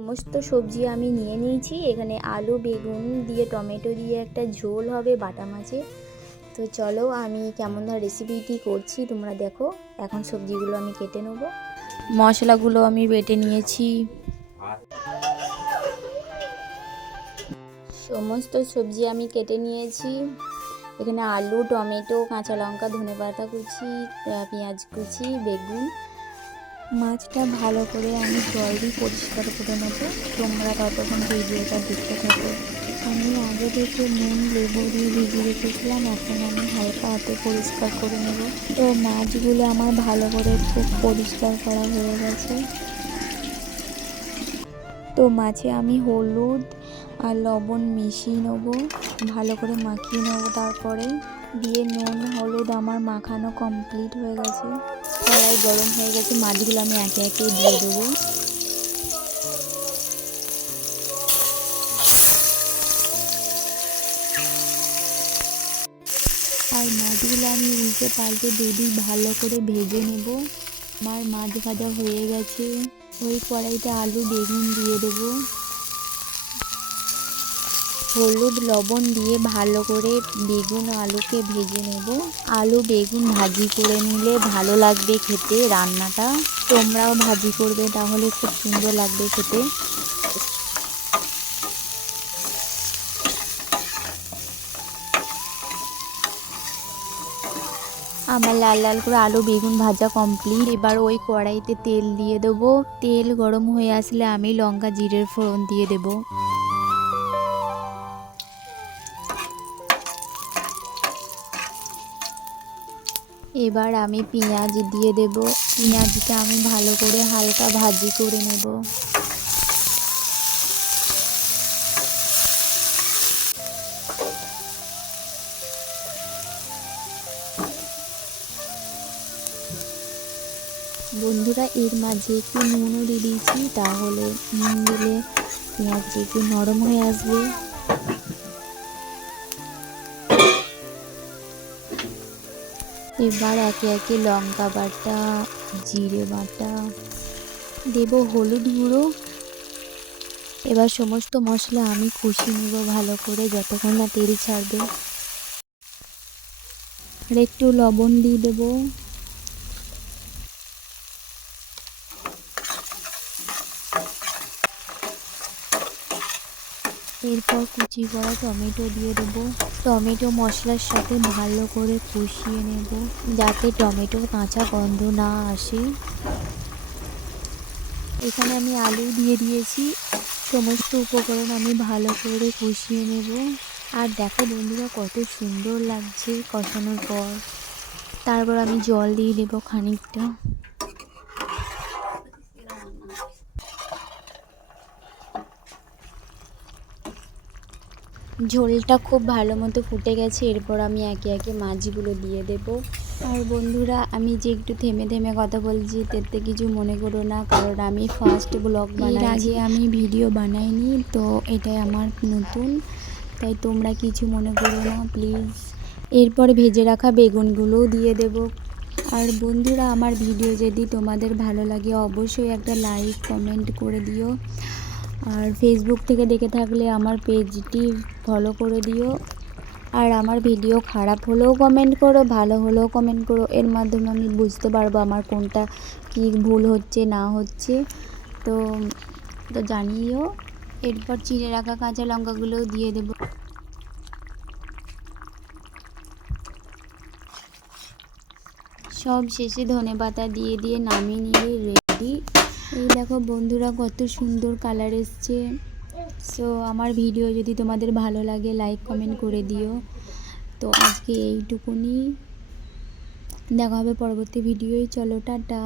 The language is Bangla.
সমস্ত সবজি আমি নিয়ে নিয়েছি। এখানে আলু বেগুন দিয়ে টমেটো দিয়ে একটা ঝোল হবে বাটা মাছের। তো চলো আমি কেমন ধর রেসিপিটি করছি তোমরা দেখো। এখন সবজিগুলো আমি কেটে নেব, মশলাগুলো আমি বেটে নিয়েছি। সমস্ত সবজি আমি কেটে নিয়েছি। এখানে আলু টমেটো কাঁচা লঙ্কা ধনেপাতা কুচি পেঁয়াজ কুচি বেগুন। মাছটা ভালো করে আমি জল দিয়ে পরিষ্কার করে নেব। তোমরা ততক্ষণ ভিডিওটা দেখতে থাকো। আমি আগে থেকে নুন লেবু দিয়ে ভিজিয়ে রেখেছিলাম, এখন আমি হালকা হাতে পরিষ্কার করে নেব। তো মাছগুলো আমার ভালো করে খুব পরিষ্কার করা হয়ে গেছে। তো মাছে আমি হলুদ আর লবণ মিশিয়ে নেব, ভালো করে মাখিয়ে নেব। তারপরে দিয়ে নুন হলুদ আমার মাখানো কমপ্লিট হয়ে গেছে। কড়াই গরম হয়ে গেছে, মাছগুলো আমি একে একে দিয়ে দেবো। আর মাছগুলো আমি উল্টে পাল্টে দুদিক ভালো করে ভেজে নেব। আমার মাছ ভাজা হয়ে গেছে। ওই কড়াইতে আলু বেগুন দিয়ে দেবো। হলুদ লবণ দিয়ে ভালো করে বেগুন আলুকে ভেজে নেব। আলু বেগুন ভাজি করে নিলে ভালো লাগবে খেতে রান্নাটা। তোমরাও ভাজি করবে, তাহলে খুব সুন্দর লাগবে খেতে। আমার লাল লাল করে আলু বেগুন ভাজা কমপ্লিট। এবার ওই কড়াইতে তেল দিয়ে দেবো। তেল গরম হয়ে আসলে আমি লঙ্কা জিরের ফোড়ন দিয়ে দেবো। এবার আমি পেঁয়াজ দিয়ে দেব। পেঁয়াজটা আমি ভালো করে হালকা ভাজি করে নেব। বন্ধুরা এর মাঝে একটু নুনও দিয়ে দিয়েছি, তাহলে নুন দিলে পেঁয়াজটা একটু নরম হয়ে আসবে। এবার একে একে লঙ্কা বাটা জিরে বাটা দেব, হলুদ গুঁড়ো। এবার সমস্ত মশলা আমি কষিয়ে নেব ভালো করে যতক্ষণ না তেল ছাড়বে। আর একটু লবণ দিয়ে দেবো। এরপর কুচি করা টমেটো দিয়ে দেবো। টমেটো মশলার সাথে ভালো করে কষিয়ে নেব, যাতে টমেটোর কাঁচা গন্ধ না আসে। এখানে আমি আলু দিয়ে দিয়েছি। সমস্ত উপকরণ আমি ভালো করে কষিয়ে নেব। আর দেখো বন্ধুরা কত সুন্দর লাগছে কষানোর পর। তারপর আমি জল দিয়ে দেবো খানিকটা। ঝোলটা খুব ভালো মতো ফুটে গেছে। এরপর আমি একে একে মাছগুলো দিয়ে দেব। আর বন্ধুরা আমি যে একটু থেমে থেমে কথা বলছি তাতে কিছু মনে করো না, কারণ আমি ফার্স্ট ব্লগ বানাই, আগে আমি ভিডিও বানাইনি, তো এটাই আমার নতুন, তাই তোমরা কিছু মনে করো না প্লিজ। এরপর ভেজে রাখা বেগুনগুলোও দিয়ে দেব। আর বন্ধুরা আমার ভিডিও যদি তোমাদের ভালো লাগে অবশ্যই একটা লাইক কমেন্ট করে দিও। আর ফেসবুক থেকে দেখে থাকলে আমার পেজটি ফলো করে দিও। আর আমার ভিডিও খারাপ হলেও কমেন্ট করো, ভালো হলেও কমেন্ট করো, এর মাধ্যমে আমি বুঝতে পারবো আমার কোনটা কি ভুল হচ্ছে না হচ্ছে। তো জানিও। এরপর চিড়ে রাখা কাঁচা লঙ্কাগুলোও দিয়ে দেবো। সব শেষে ধনেপাতা দিয়ে দিয়ে নামিয়ে নিয়ে রেডি। এই দেখো বন্ধুরা কত সুন্দর কালার এসছে। সো আমার ভিডিও যদি তোমাদের ভালো লাগে লাইক কমেন্ট করে দিও। তো আজকে এইটুকুনি, দেখা হবে পরবর্তী ভিডিওয়। চলো টাটা।